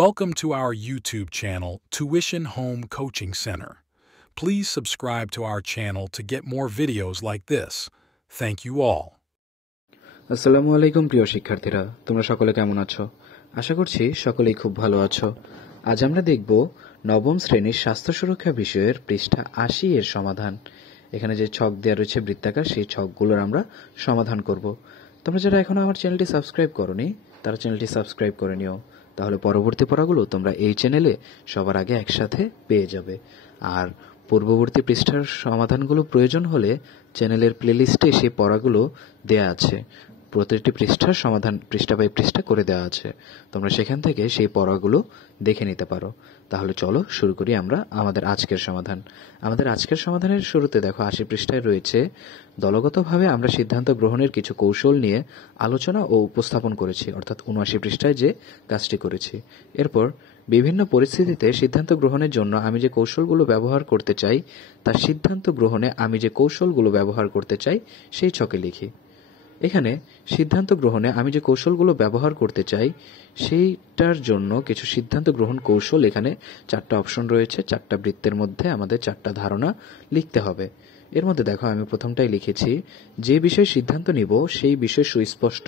Welcome to our YouTube channel, Tuition Home Coaching Center. Please subscribe to our channel to get more videos like this. Thank you all. আসসালামু আলাইকুম প্রিয় শিক্ষার্থীরা, তোমরা সকলে কেমন আছো? আশা করছি সকলেই খুব ভালো আছো। আজ আমরা দেখব নবম শ্রেণীর স্বাস্থ্য সুরক্ষা বিষয়ের পৃষ্ঠা ৮০ এর সমাধান। এখানে যে ছক দেওয়া রয়েছে বৃত্তাকার, সেই ছকগুলোর আমরা সমাধান করব। তোমরা যারা এখনো আমার চ্যানেলটি সাবস্ক্রাইব করোনি, তারা চ্যানেলটি সাবস্ক্রাইব করে নিও। তাহলে পরবর্তী পড়াগুলো তোমরা এই চ্যানেলে সবার আগে একসাথে পেয়ে যাবে। আর পূর্ববর্তী পৃষ্ঠার সমাধানগুলো প্রয়োজন হলে চ্যানেলের প্লেলিস্টে সেই পড়াগুলো দেয়া আছে। প্রতিটি পৃষ্ঠার সমাধান পৃষ্ঠা বাই পৃষ্ঠা করে দেওয়া আছে, তোমরা সেখান থেকে সেই পড়াগুলো দেখে নিতে পারো। তাহলে চলো শুরু করি আমরা আমাদের আজকের সমাধান। আমাদের আজকের সমাধানের শুরুতে দেখো ৮০ পৃষ্ঠায় রয়েছে দলগতভাবে আমরা সিদ্ধান্ত গ্রহণের কিছু কৌশল নিয়ে আলোচনা ও উপস্থাপন করেছি, অর্থাৎ ৭৯ পৃষ্ঠায় যে কাজটি করেছি। এরপর বিভিন্ন পরিস্থিতিতে সিদ্ধান্ত গ্রহণের জন্য আমি যে কৌশলগুলো ব্যবহার করতে চাই, তার সিদ্ধান্ত গ্রহণে আমি যে কৌশলগুলো ব্যবহার করতে চাই সেই ছকে লিখি। এখানে সিদ্ধান্ত গ্রহণে আমি যে কৌশলগুলো ব্যবহার করতে চাই সেইটার জন্য কিছু সিদ্ধান্ত গ্রহণ কৌশল, এখানে ৪টা অপশন রয়েছে। ৪টা বৃত্তের মধ্যে আমাদের ৪টা ধারণা লিখতে হবে। এর মধ্যে দেখো আমি প্রথমটাই লিখেছি, যে বিষয়ে সিদ্ধান্ত নিব সেই বিষয়ে সুস্পষ্ট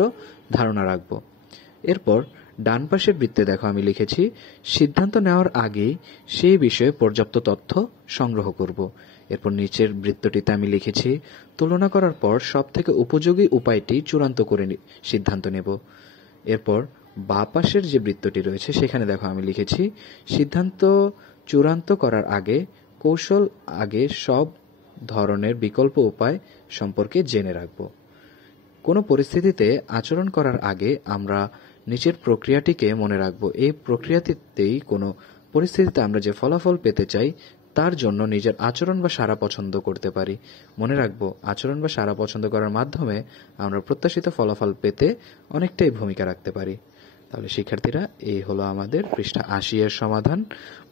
ধারণা রাখব। এরপর ডান পাশের বৃত্তে দেখো আমি লিখেছি, সিদ্ধান্ত নেওয়ার আগেই সেই বিষয়ে পর্যাপ্ত তথ্য সংগ্রহ করব। এরপর নিচের বৃত্তটিতে আমি লিখেছি, তুলনা করার পর সবথেকে উপযোগী উপায়টি চূড়ান্ত করে সিদ্ধান্ত নেব। এরপর বাঁ পাশের যে বৃত্তটি রয়েছে সেখানে দেখো আমি লিখেছি, সিদ্ধান্ত চূড়ান্ত করার আগে কৌশল আগে সব ধরনের বিকল্প উপায় সম্পর্কে জেনে রাখব। কোনো পরিস্থিতিতে আচরণ করার আগে আমরা নিচের প্রক্রিয়াটিকে মনে রাখব। এই প্রক্রিয়াটিতেই কোনো পরিস্থিতিতে আমরা যে ফলাফল পেতে চাই তার জন্য নিজের আচরণ বা সাড়া পছন্দ করতে পারি। মনে রাখবো, আচরণ বা সাড়া পছন্দ করার মাধ্যমে আমরা প্রত্যাশিত ফলাফল পেতে অনেকটাই ভূমিকা রাখতে পারি। তাহলে শিক্ষার্থীরা, এই হলো আমাদের পৃষ্ঠা ৮০ এর সমাধান।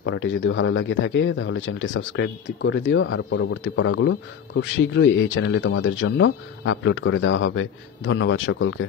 পড়াটি যদি ভালো লাগে থাকে তাহলে চ্যানেলটি সাবস্ক্রাইব করে দিও। আর পরবর্তী পড়াগুলো খুব শীঘ্রই এই চ্যানেলে তোমাদের জন্য আপলোড করে দেওয়া হবে। ধন্যবাদ সকলকে।